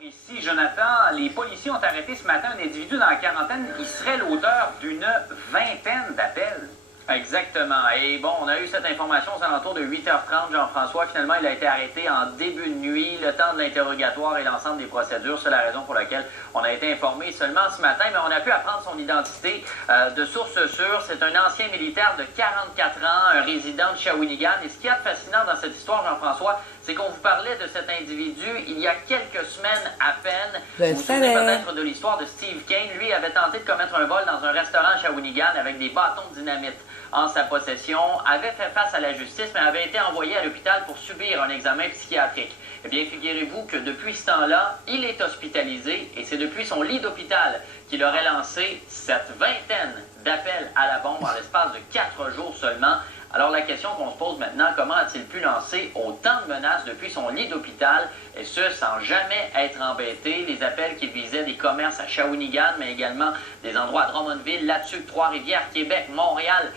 Ici, Jonathan, les policiers ont arrêté ce matin un individu dans la quarantaine. Il serait l'auteur d'une vingtaine d'appels. Exactement. Et bon, on a eu cette information aux alentours de 8h30, Jean-François. Finalement, il a été arrêté en début de nuit, le temps de l'interrogatoire et l'ensemble des procédures. C'est la raison pour laquelle on a été informé seulement ce matin, mais on a pu apprendre son identité de source sûre. C'est un ancien militaire de 44 ans, un résident de Shawinigan. Et ce qui est fascinant dans cette histoire, Jean-François, c'est qu'on vous parlait de cet individu il y a quelques semaines à peine. Vous vous souvenez peut-être de l'histoire de Steve Kane. Lui avait tenté de commettre un vol dans un restaurant à Shawinigan avec des bâtons de dynamite en sa possession, avait fait face à la justice, mais avait été envoyé à l'hôpital pour subir un examen psychiatrique. Eh bien, figurez-vous que depuis ce temps-là, il est hospitalisé et c'est depuis son lit d'hôpital qu'il aurait lancé cette vingtaine d'appels à la bombe en l'espace de 4 jours seulement. Alors la question qu'on se pose maintenant, comment a-t-il pu lancer autant de menaces depuis son lit d'hôpital, et ce, sans jamais être embêté? Les appels qui visaient des commerces à Shawinigan, mais également des endroits à Drummondville, Latuc, Trois-Rivières, Québec, Montréal,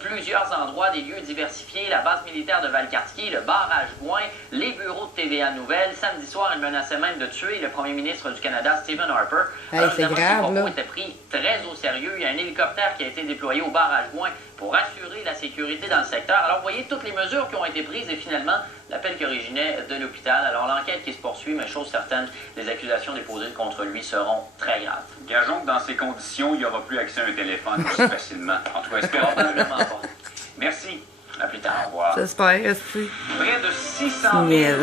plusieurs endroits, des lieux diversifiés, la base militaire de Valcartier, le barrage Gouin, les bureaux de TVA Nouvelles. Samedi soir, il menaçait même de tuer le premier ministre du Canada, Stephen Harper. Alors, c'est grave, ces propos étaient pris très au sérieux. Il y a un hélicoptère qui a été déployé au barrage Gouin pour assurer la sécurité dans le secteur. Alors, vous voyez toutes les mesures qui ont été prises et finalement, l'appel qui originait de l'hôpital. Alors, l'enquête qui se poursuit, mais chose certaine, les accusations déposées contre lui seront très graves. Gageons que dans ces conditions, il n'y aura plus accès à un téléphone aussi facilement. En tout cas, espérons. Probablement pas. Merci. À plus tard. Au revoir. J'espère aussi. Près de 600 000